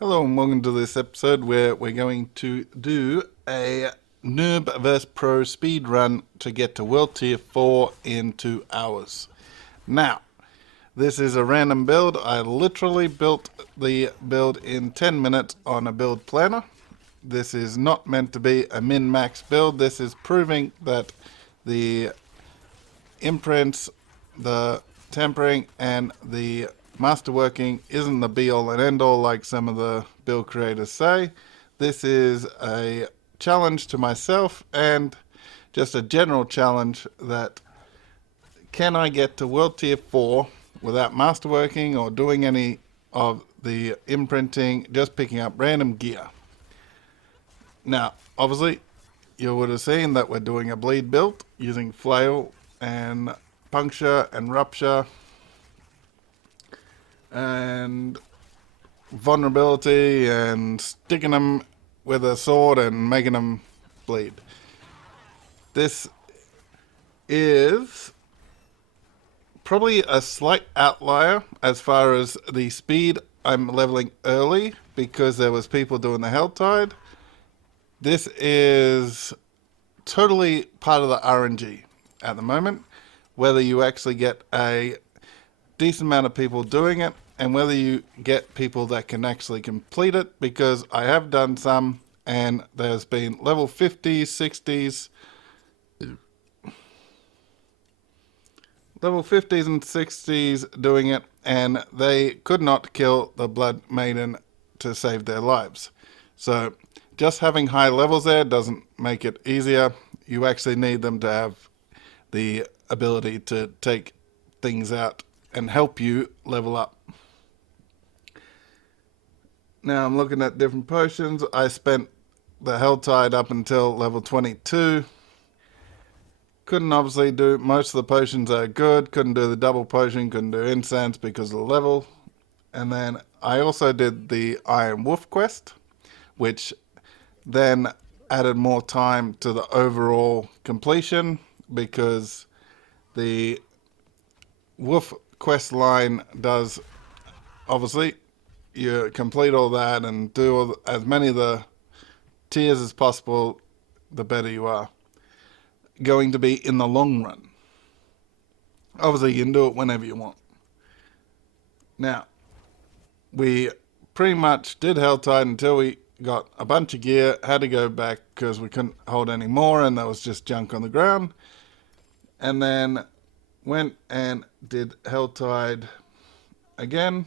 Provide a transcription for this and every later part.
Hello and welcome to this episode where we're going to do a noob vs pro speed run to get to world tier 4 in 2 hours. Now, this is a random build. I literally built the build in 10 minutes on a build planner. This is not meant to be a min-max build. This is proving that the imprints, the tempering, and the masterworking isn't the be-all and end-all like some of the build creators say. This is a challenge to myself and just a general challenge that can I get to world tier 4 without masterworking or doing any of the imprinting, just picking up random gear. Now, obviously, you would have seen that we're doing a bleed build using flail and puncture and rupture and vulnerability and sticking them with a sword and making them bleed. This is probably a slight outlier as far as the speed. I'm leveling early because there was people doing the Helltide. This is totally part of the RNG at the moment, whether you actually get a decent amount of people doing it and whether you get people that can actually complete it, because I have done some and there's been level 50s, 60s, level 50s and 60s doing it, and they could not kill the Blood Maiden to save their lives. So just having high levels there doesn't make it easier. You actually need them to have the ability to take things out and help you level up. Now I'm looking at different potions. I spent the Helltide up until level 22. Couldn't obviously do most of the potions that are good. Couldn't do the double potion, couldn't do incense because of the level. And then I also did the Iron Wolf quest, which then added more time to the overall completion, because the Wolf quest line does, obviously, you complete all that and do as many of the tiers as possible, the better you are going to be in the long run. Obviously, you can do it whenever you want. Now, we pretty much did Helltide until we got a bunch of gear, had to go back because we couldn't hold any more and there was just junk on the ground. And then went and did Helltide again.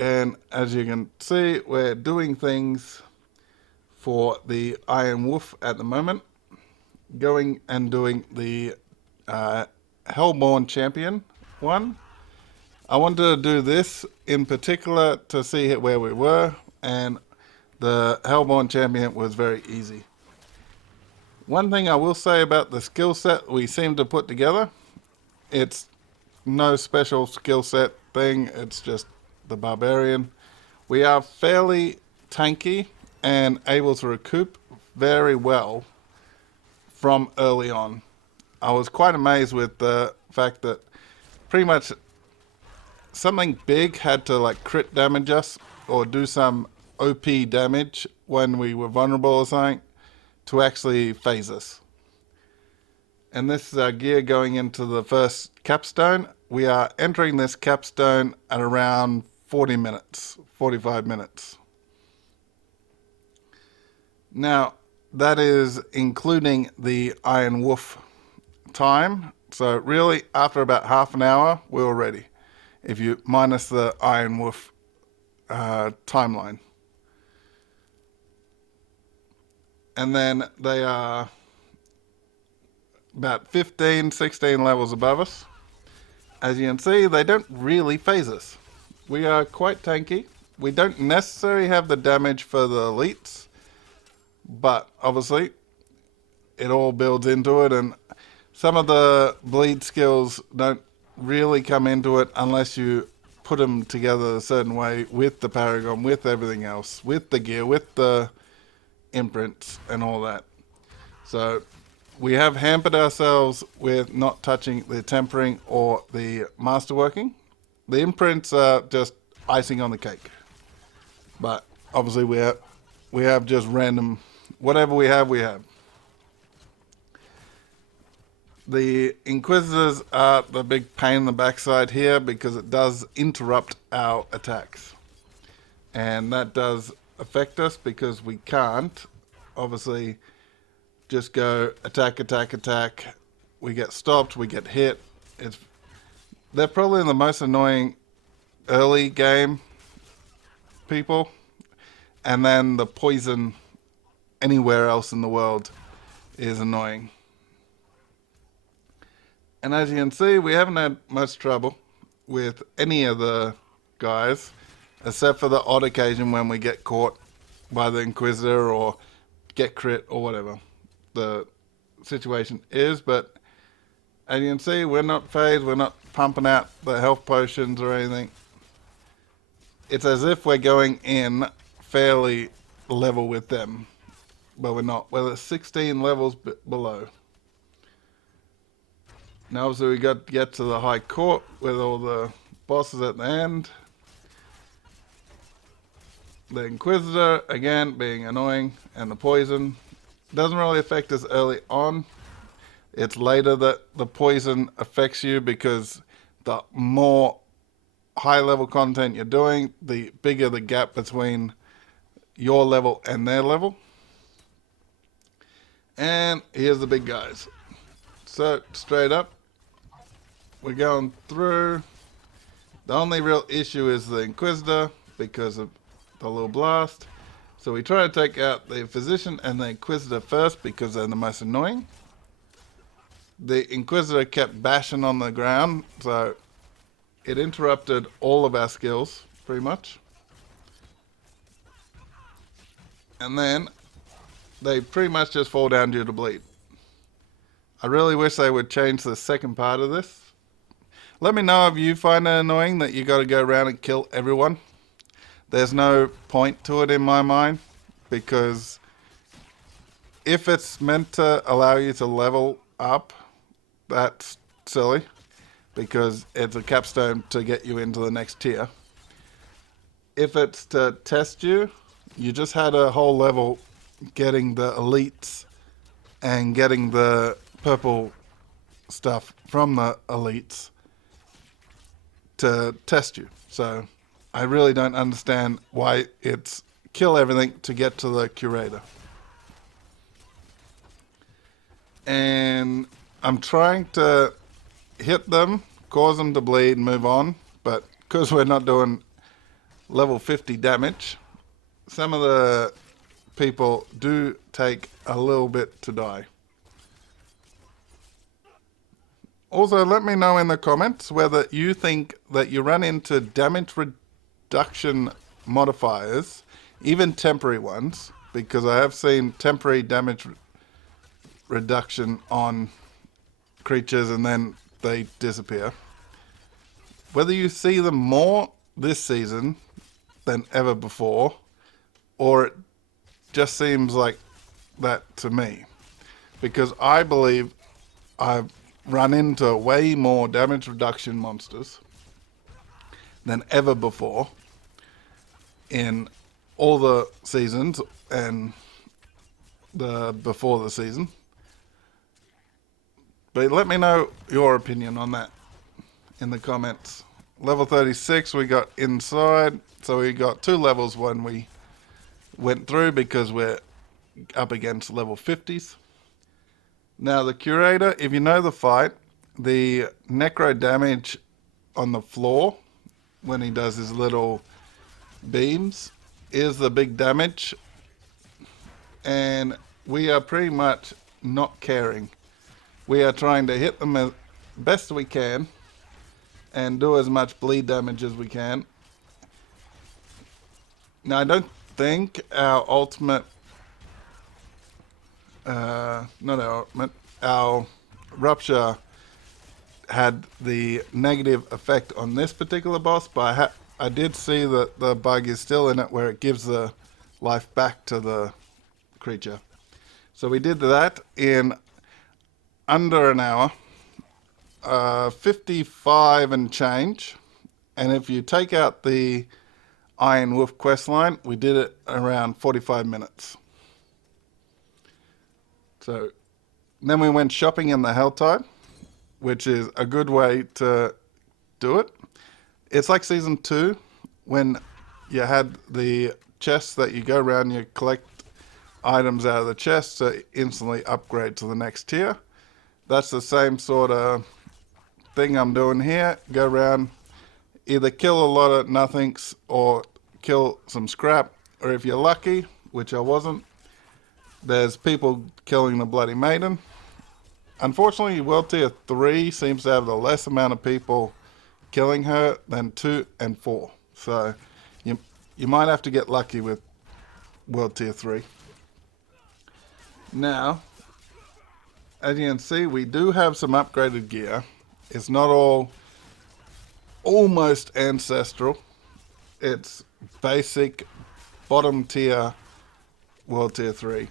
And as you can see, we're doing things for the Iron Wolf at the moment. Going and doing the Hellborn Champion one. I wanted to do this in particular to see where we were, and the Hellborn Champion was very easy. One thing I will say about the skill set we seem to put together, it's no special skill set thing, it's just the Barbarian. We are fairly tanky and able to recoup very well from early on. I was quite amazed with the fact that pretty much something big had to like crit damage us or do some OP damage when we were vulnerable or something to actually phase us. And this is our gear going into the first capstone. We are entering this capstone at around 40 minutes, 45 minutes. Now, that is including the Iron Wolf time. So really, after about half an hour, we were ready. If you minus the Iron Wolf timeline. And then they are about 15, 16 levels above us. As you can see, they don't really phase us. We are quite tanky. We don't necessarily have the damage for the elites, but obviously it all builds into it, and some of the bleed skills don't really come into it unless you put them together a certain way with the Paragon, with everything else, with the gear, with the imprints and all that. So we have hampered ourselves with not touching the tempering or the masterworking. The imprints are just icing on the cake. But obviously we have just random, whatever we have, we have. The Inquisitors are the big pain in the backside here because it does interrupt our attacks. And that does affect us because we can't, obviously, just go attack, attack, attack. We get stopped, we get hit. They're probably the most annoying early game people. And then the poison anywhere else in the world is annoying. And as you can see, we haven't had much trouble with any of the guys, except for the odd occasion when we get caught by the Inquisitor or get crit or whatever the situation is. But as you can see, we're not phased, we're not pumping out the health potions or anything. It's as if we're going in fairly level with them, but we're not. We're 16 levels below. Now obviously we got to get to the High Court with all the bosses at the end. The Inquisitor, again, being annoying, and the poison. Doesn't really affect us early on. It's later that the poison affects you because the more high level content you're doing, the bigger the gap between your level and their level. And here's the big guys. So straight up, we're going through. The only real issue is the Inquisitor because of the little blast. So we try to take out the Physician and the Inquisitor first because they're the most annoying. The Inquisitor kept bashing on the ground, so it interrupted all of our skills, pretty much. And then they pretty much just fall down due to bleed. I really wish they would change the second part of this. Let me know if you find it annoying that you got to go around and kill everyone. There's no point to it in my mind, because if it's meant to allow you to level up, that's silly, because it's a capstone to get you into the next tier. If it's to test you, you just had a whole level getting the elites and getting the purple stuff from the elites to test you. So I really don't understand why it's kill everything to get to the curator. And I'm trying to hit them, cause them to bleed, move on, but because we're not doing level 50 damage, some of the people do take a little bit to die. Also, let me know in the comments whether you think that you run into damage reduction modifiers, even temporary ones, because I have seen temporary damage reduction on creatures and then they disappear. Whether you see them more this season than ever before, or it just seems like that to me, because I believe I've run into way more damage reduction monsters than ever before in all the seasons and the before the season. But let me know your opinion on that in the comments. Level 36 we got inside, so we got 2 levels when we went through because we're up against level 50s. Now the curator, if you know the fight, the necro damage on the floor when he does his little beams is the big damage, and we are pretty much not caring. We are trying to hit them as best we can and do as much bleed damage as we can. Now I don't think our ultimate not our ultimate, our rupture had the negative effect on this particular boss, but I did see that the bug is still in it where it gives the life back to the creature. So we did that in under an hour, 55 and change. And if you take out the Iron Wolf questline. We did it around 45 minutes. So then we went shopping in the Helltide, which is a good way to do it. It's like season 2 when you had the chests that you go around, you collect items out of the chest to instantly upgrade to the next tier. That's the same sort of thing I'm doing here. Go around, either kill a lot of nothings or kill some scrap, or if you're lucky, which I wasn't, there's people killing the Bloody Maiden. Unfortunately, World Tier 3 seems to have the less amount of people killing her than 2 and 4. So you might have to get lucky with World Tier 3. Now, as you can see, we do have some upgraded gear. It's not all almost ancestral. It's basic bottom tier World Tier 3.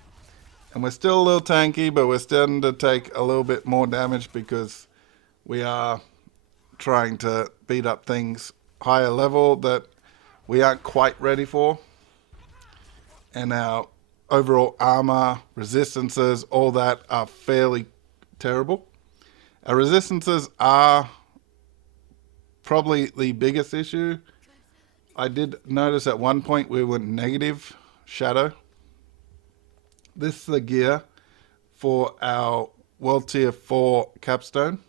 And we're still a little tanky, but we're starting to take a little bit more damage because we are trying to beat up things higher level that we aren't quite ready for. And our overall armor, resistances, all that are fairly terrible. Our resistances are probably the biggest issue. I did notice at one point we were negative shadow. This is the gear for our World Tier 4 capstone.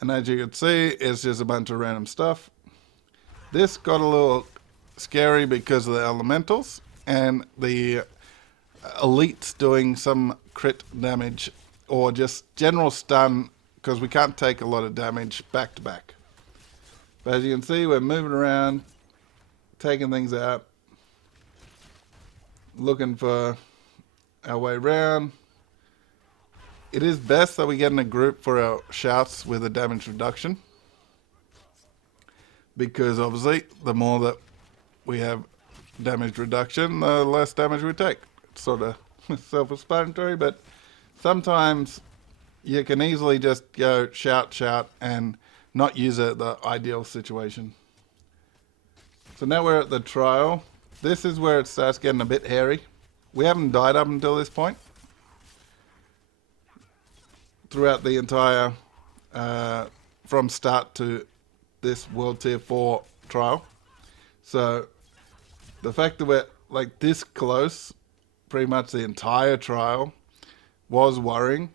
And as you can see, it's just a bunch of random stuff. This got a little scary because of the elementals and the elites doing some crit damage or just general stun, because we can't take a lot of damage back to back. But as you can see, we're moving around, taking things out, looking for our way around. It is best that we get in a group for our shouts with a damage reduction, because obviously the more that we have damage reduction, the less damage we take. It's sort of self-explanatory, but sometimes you can easily just go shout and not use it the ideal situation. So now we're at the trial. This is where it starts getting a bit hairy. We haven't died up until this point throughout the entire from start to this World Tier 4 trial. So the fact that we're like this close pretty much the entire trial was worrying.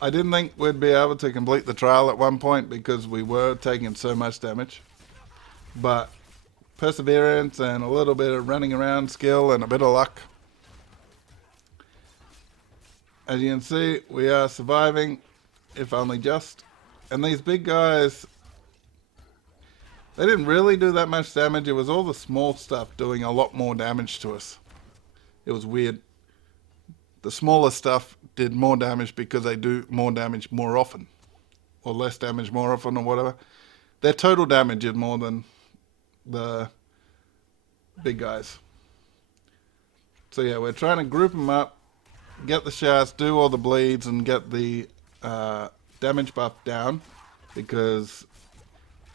I didn't think we'd be able to complete the trial at one point because we were taking so much damage. But perseverance and a little bit of running around skill and a bit of luck. As you can see, we are surviving, if only just. And these big guys, they didn't really do that much damage. It was all the small stuff doing a lot more damage to us. It was weird. The smaller stuff did more damage because they do more damage more often. Or less damage more often or whatever. Their total damage is more than the big guys. So yeah, we're trying to group them up, get the shouts, do all the bleeds, and get the damage buff down, because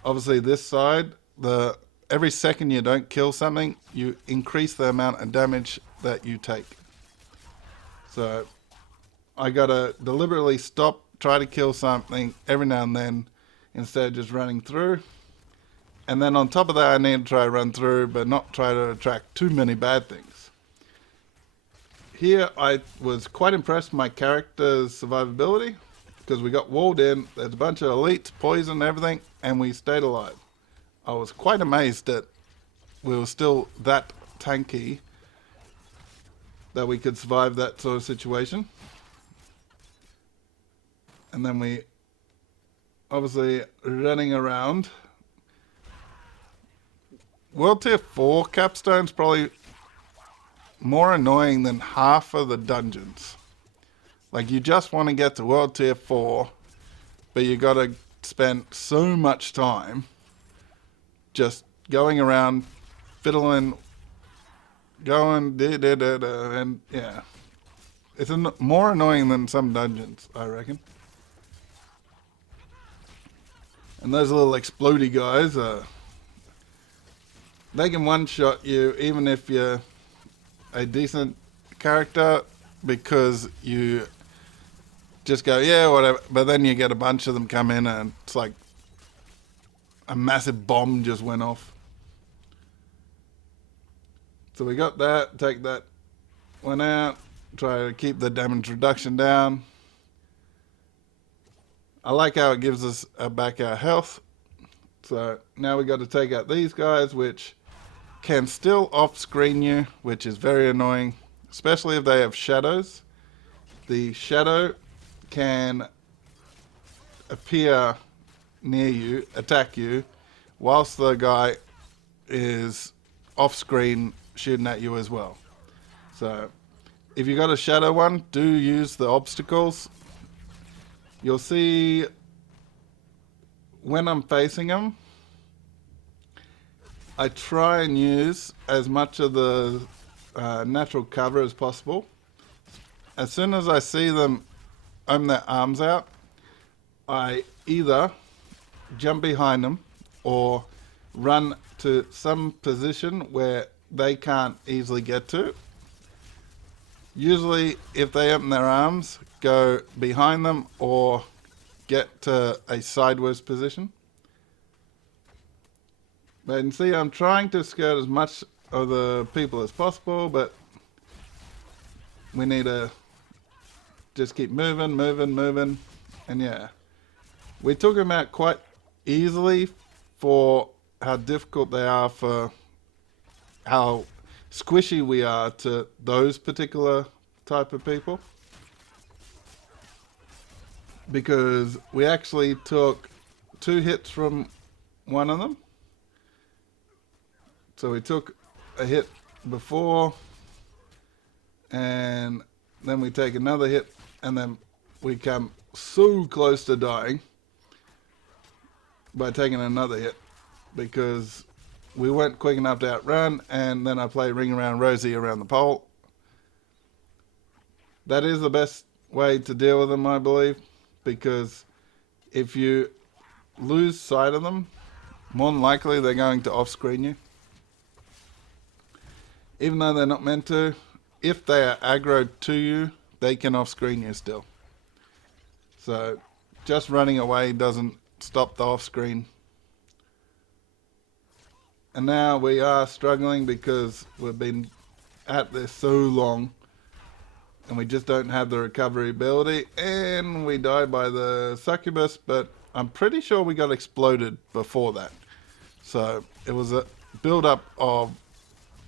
obviously this side, every second you don't kill something, you increase the amount of damage that you take. So I gotta deliberately stop, try to kill something every now and then instead of just running through. And then on top of that, I need to try to run through, but not try to attract too many bad things. Here, I was quite impressed with my character's survivability, because we got walled in, there's a bunch of elites, poison, everything, and we stayed alive. I was quite amazed that we were still that tanky that we could survive that sort of situation. And then we obviously running around. World Tier 4 capstone's probably more annoying than half of the dungeons. Like, you just want to get to World Tier 4, but you got to spend so much time just going around, fiddling, going, and yeah. It's more annoying than some dungeons, I reckon. And those little explodey guys are they can one-shot you even if you're a decent character, because you just go, yeah, whatever. But then you get a bunch of them come in and it's like a massive bomb just went off. So we got that, take that one out, try to keep the damage reduction down. I like how it gives us back our health. So now we got to take out these guys, which can still off-screen you, which is very annoying, especially if they have shadows. The shadow can appear near you, attack you, whilst the guy is off-screen shooting at you as well. So if you got a shadow one, do use the obstacles. You'll see when I'm facing them, I try and use as much of the natural cover as possible. As soon as I see them open their arms out, I either jump behind them or run to some position where they can't easily get to. Usually, if they open their arms, go behind them or get to a sideways position. But you can see I'm trying to skirt as much of the people as possible, but we need to just keep moving, and yeah. We took them out quite easily for how difficult they are, for how squishy we are to those particular type of people. Because we actually took 2 hits from one of them. So we took a hit before, and then we take another hit, and then we come so close to dying by taking another hit, because we weren't quick enough to outrun, and then I play Ring Around Rosie around the pole. That is the best way to deal with them, I believe, because if you lose sight of them, more than likely they're going to off-screen you. Even though they're not meant to, if they are aggroed to you, they can off-screen you still. So just running away doesn't stop the off-screen. And now we are struggling because we've been at this so long and we just don't have the recovery ability, and we died by the succubus, but I'm pretty sure we got exploded before that. So it was a build-up of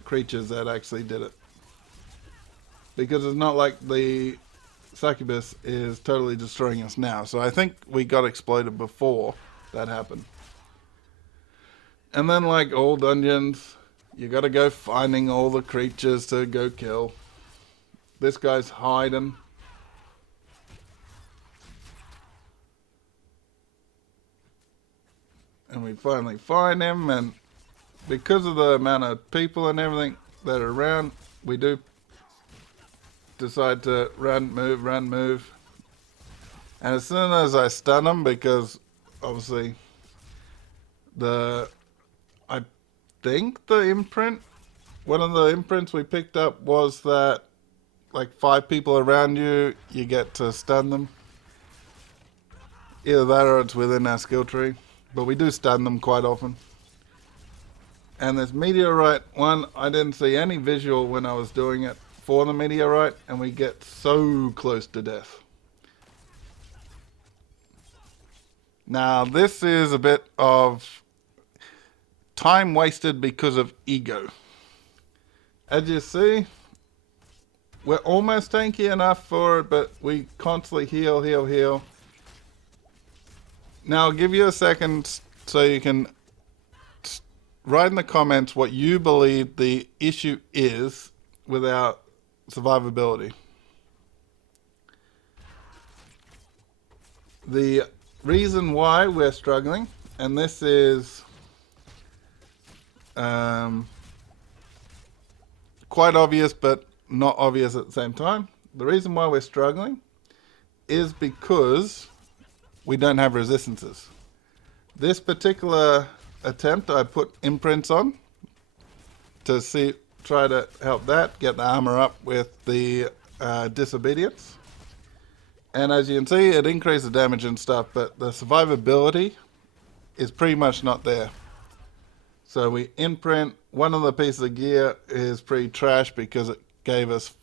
creatures that actually did it. Because it's not like the succubus is totally destroying us now. So I think we got exploded before that happened. And then, like all dungeons, you gotta go finding all the creatures to go kill. This guy's hiding. And we finally find him, and because of the amount of people and everything that are around, we do decide to run, move. And as soon as I stun him, because obviously I think the imprint, one of the imprints we picked up was that like 5 people around you, you get to stun them. Either that or it's within our skill tree, but we do stun them quite often. And this meteorite one, I didn't see any visual when I was doing it for the meteorite, and we get so close to death. Now this is a bit of time wasted because of ego. As you see, we're almost tanky enough for it, but we constantly heal. Now I'll give you a second so you can write in the comments what you believe the issue is with our survivability. The reason why we're struggling, and this is quite obvious but not obvious at the same time. The reason why we're struggling is because we don't have resistances. This particular attempt I put imprints on to try to help that, get the armor up with the disobedience. And as you can see, it increases damage and stuff, but the survivability is pretty much not there. So we imprint. One of the pieces of gear is pretty trash because it gave us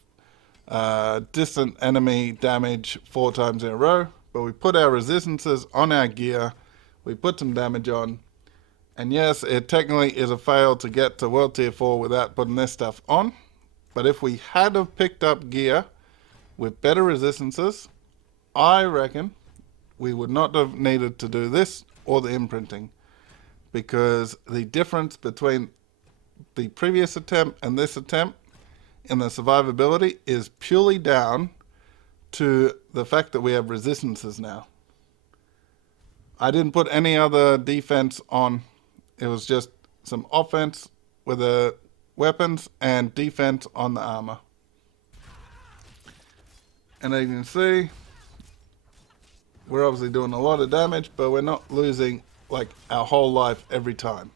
distant enemy damage 4 times in a row. But we put our resistances on our gear. We put some damage on. And yes, it technically is a fail to get to World Tier 4 without putting this stuff on. But if we had have picked up gear with better resistances, I reckon we would not have needed to do this or the imprinting. Because the difference between the previous attempt and this attempt in the survivability is purely down to the fact that we have resistances now. I didn't put any other defense on. It was just some offense with the weapons and defense on the armor. And as you can see, we're obviously doing a lot of damage, but we're not losing like our whole life every time.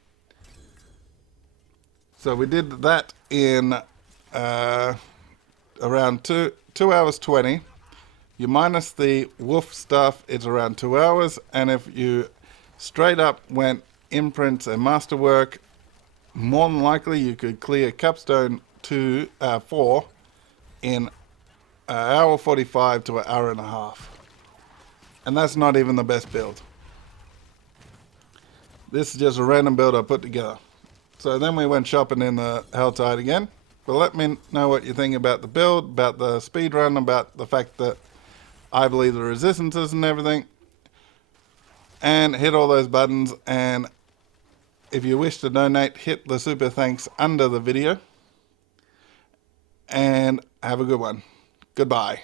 So we did that in around 2 hours 20. You minus the wolf stuff, it's around 2 hours. And if you straight up went imprints and masterwork, more than likely you could clear capstone 4 in an hour 45 to an hour and a half. And that's not even the best build. This is just a random build I put together. So then we went shopping in the Helltide again. But let me know what you think about the build, about the speed run, about the fact that I believe the resistances and everything. And hit all those buttons. And if you wish to donate, hit the super thanks under the video. And have a good one. Goodbye.